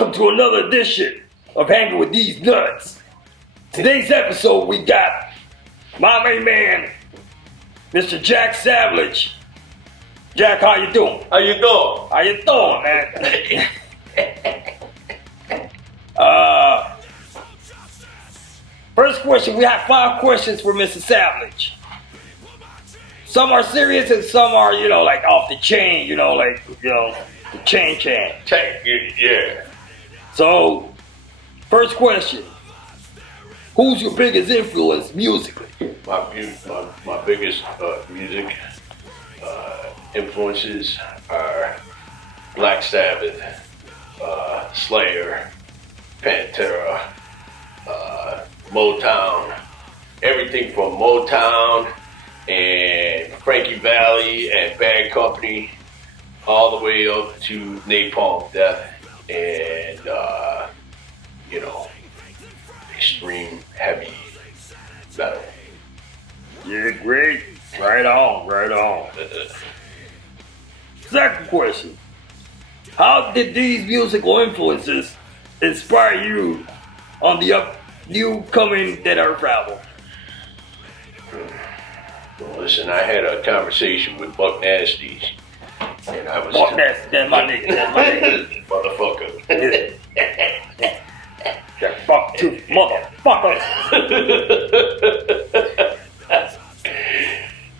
welcome to another edition of Hanging with These Nuts. Today's episode we got my main man, Mr. Jack Sabolich. Jack, how you doing? How you doing? How you doing, man? First question, we have 5 questions for Mr. Sabolich. Some are serious and some are, like off the chain, the chain. Yeah. So, first question, who's your biggest influence musically? My biggest music influences are Black Sabbath, Slayer, Pantera, Motown, everything from Motown and Frankie Valli and Bad Company, all the way up to Napalm Death and, extreme heavy metal. Yeah, great. Right on. Second question, how did these musical influences inspire you on the upcoming Dead Earth album? Well, listen, I had a conversation with Buck Nasty, and I was... Buck Nasty, that's my nigga. Motherfucker. That fuck tooth motherfucker.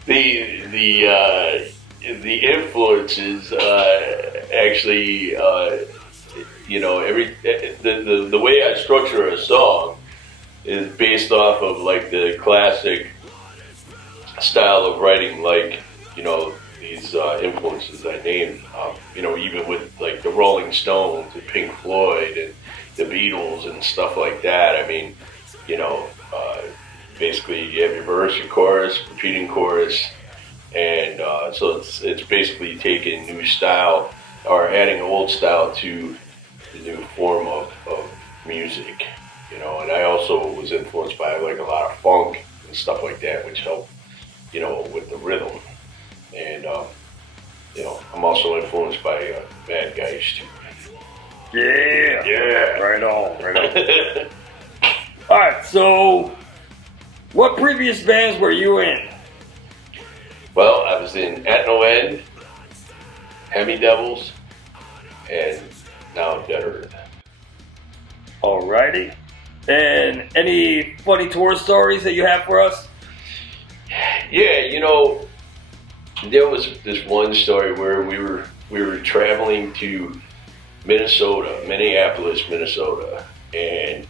The influences actually, the way I structure a song is based off of like the classic style of writing, like these influences I named. Even with like the Rolling Stones and Pink Floyd and the Beatles and stuff like that. I mean, basically you have your verse, your chorus, repeating chorus, and so it's basically taking new style or adding old style to the new form of music. And I also was influenced by like a lot of funk and stuff like that, which helped, with the rhythm. And I'm also influenced by bad guys too. Yeah. Right on. Alright, so what previous bands were you in? Well, I was in At No End, Hemi Devils, and now Dead Earth. Alrighty. And any funny tour stories that you have for us? Yeah, there was this one story where we were traveling to Minneapolis, Minnesota, and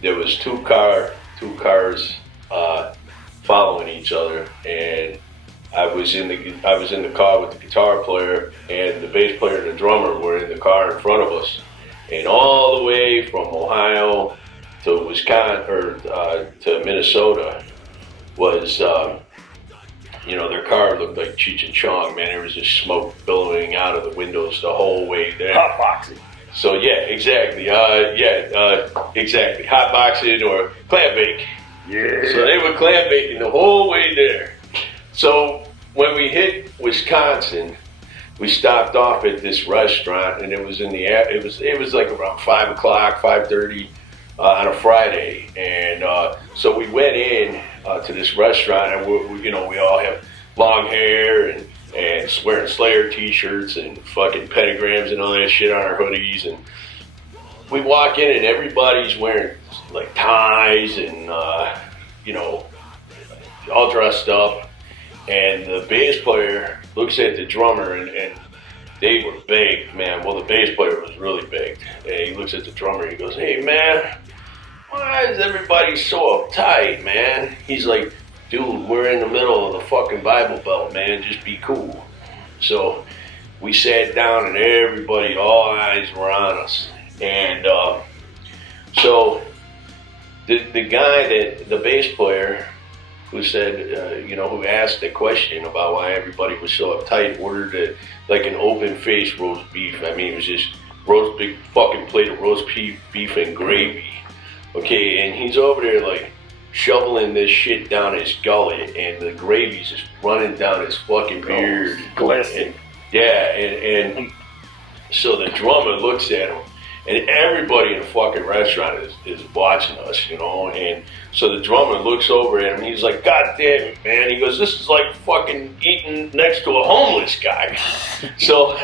there was two cars following each other, and I was in the car with the guitar player, and the bass player and the drummer were in the car in front of us, and all the way from Ohio to Wisconsin to Minnesota was. Their car looked like Cheech and Chong, man. There was just smoke billowing out of the windows the whole way there. Hotboxing. So yeah, exactly. Exactly. Hotboxing or clam bake. Yeah. So they were clam baking the whole way there. So when we hit Wisconsin, we stopped off at this restaurant, and it was it was like around 5 o'clock, 5:30 on a Friday, and so we went in to this restaurant, and we all have long hair and wearing Slayer t-shirts and fucking pentagrams and all that shit on our hoodies, and we walk in and everybody's wearing like ties and all dressed up, and the bass player looks at the drummer and they were baked, man. Well, the bass player was really baked, and he looks at the drummer and he goes, "Hey man, why is everybody so uptight, man?" He's like, "Dude, we're in the middle of the fucking Bible Belt, man. Just be cool." So we sat down and everybody, all eyes were on us. And so the guy, the bass player who said, who asked the question about why everybody was so uptight, ordered like an open-faced roast beef. I mean, it was just big fucking plate of roast beef and gravy. Okay, and he's over there like shoveling this shit down his gullet, and the gravy's just running down his fucking beard. Glistening. Yeah, and So the drummer looks at him, and everybody in the fucking restaurant is watching us, you know. And so the drummer looks over at him, and he's like, "God damn it, man!" He goes, "This is like fucking eating next to a homeless guy." So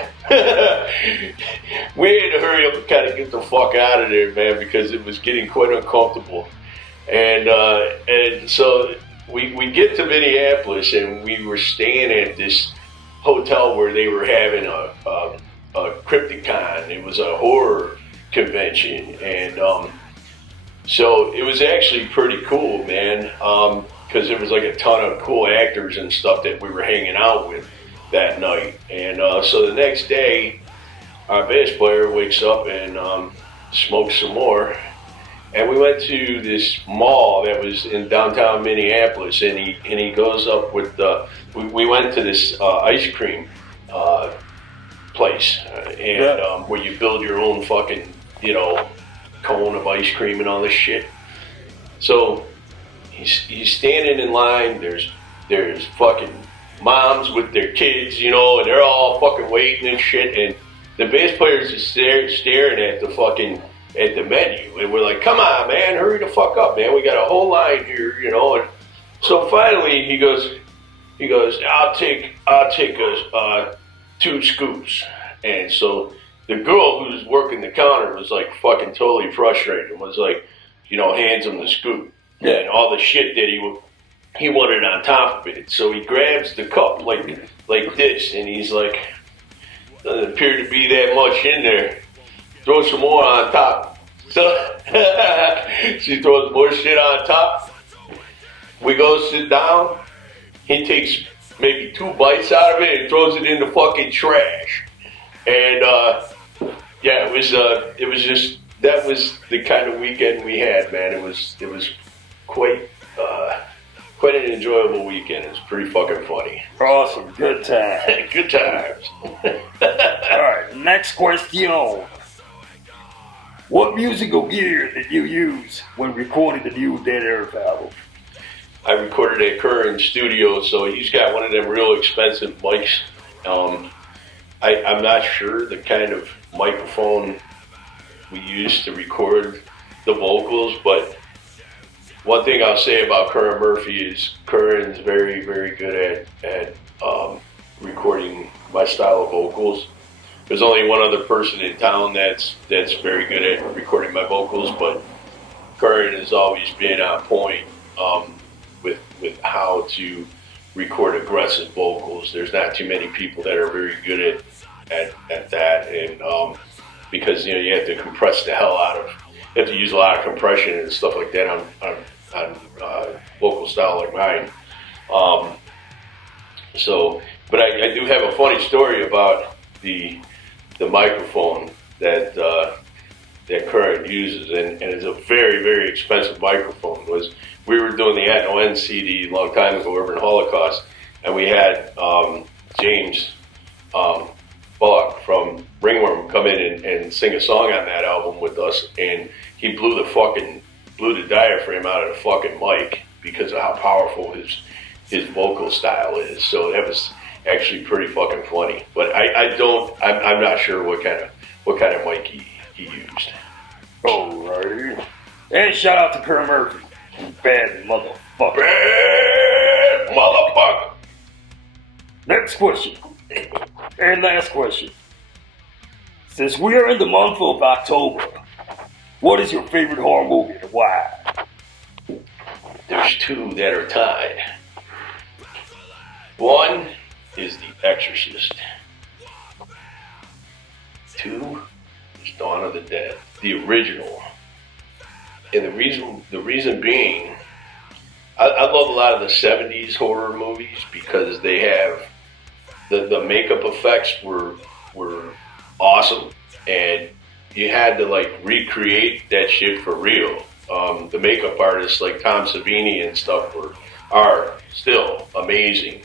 we had to hurry up and kind of get the fuck out of there, man, because it was getting quite uncomfortable. And so we get to Minneapolis, and we were staying at this hotel where they were having a Crypticon. It was a horror convention, and so it was actually pretty cool, man, because there was like a ton of cool actors and stuff that we were hanging out with that night. And so the next day, our bass player wakes up and smokes some more. And we went to this mall that was in downtown Minneapolis, and he goes up with we went to this ice cream place, where you build your own fucking, you know, cone of ice cream and all this shit. So he's standing in line. There's fucking moms with their kids, you know, and they're all fucking waiting and shit. And the bass player's just staring at the menu, and we're like, "Come on, man, hurry the fuck up, man. We got a whole line here, you know." And so finally he goes, "I'll take us 2 scoops." And so the girl who's working the counter was like fucking totally frustrated and was like, you know, hands him the scoop and all the shit that he wanted on top of it. So he grabs the cup like this, and he's like, "Doesn't appear to be that much in there. Throw some more on top." So she throws more shit on top. We go sit down. He takes maybe 2 bites out of it and throws it in the fucking trash. And yeah, it was just, that was the kind of weekend we had, man. It was quite an enjoyable weekend. It was pretty fucking funny. Awesome, good time. Good times. Alright, next question. What musical gear did you use when recording the new Dead Earth album? I recorded at Curran Studio, so he's got one of them real expensive mics. I'm not sure the kind of microphone we used to record the vocals, but one thing I'll say about Curran Murphy is Curran's very, very good at recording my style of vocals. There's only one other person in town that's very good at recording my vocals, but Curran has always been on point with how to record aggressive vocals. There's not too many people that are very good at that, and because, you know, you have to compress the hell out of, you have to use a lot of compression and stuff like that on vocal style like mine. But I do have a funny story about the microphone that Curran uses, and it's a very, very expensive microphone. We were doing the At No End CD a long time ago, Urban Holocaust, and we had James Bullock from Ringworm come in and sing a song on that album with us, and he blew the diaphragm out of the fucking mic because of how powerful his vocal style is. So that was actually pretty fucking funny. But I'm not sure what kind of mic he used. Alrighty. And shout out to Curran Murphy. Bad motherfucker. Bad motherfucker. Next question. And last question. Since we are in the month of October, what is your favorite horror movie and why? There's 2 that are tied. One is The Exorcist. 2 is Dawn of the Dead, the original. And the reason being, I love a lot of the 70s horror movies because they have the makeup effects were awesome, and you had to like recreate that shit for real. The makeup artists like Tom Savini and stuff are still amazing,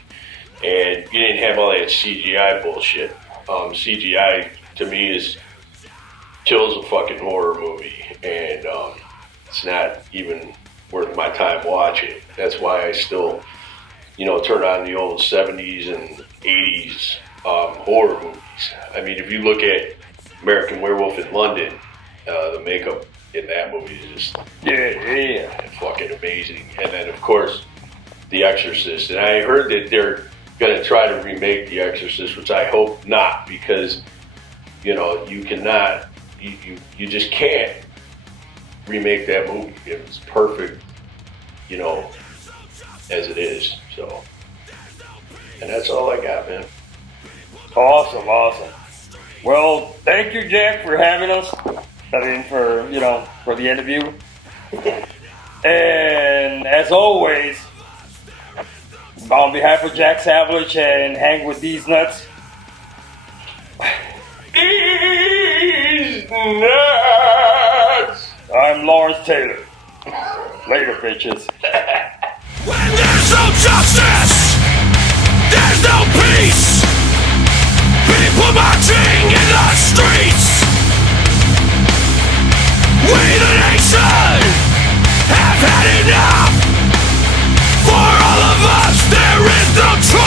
and you didn't have all that CGI bullshit. CGI to me kills a fucking horror movie, and it's not even worth my time watching. That's why I still, you know, turn on the old 70s and 80s horror movies. I mean, if you look at American Werewolf in London. The makeup in that movie is just fucking amazing. And then, of course, The Exorcist. And I heard that they're going to try to remake The Exorcist, which I hope not, because, you know, you cannot, you just can't remake that movie. It was perfect, you know, as it is. So, and that's all I got, man. Awesome. Well, thank you, Jack, for having us. I mean, for the interview. And as always, on behalf of Jack Sabolich and Hang With These Nuts, These nuts! I'm Lawrence Taylor. Later, bitches. When there's no justice, there's no peace. People marching in the streets. We the nation have had enough. For all of us there is no truth.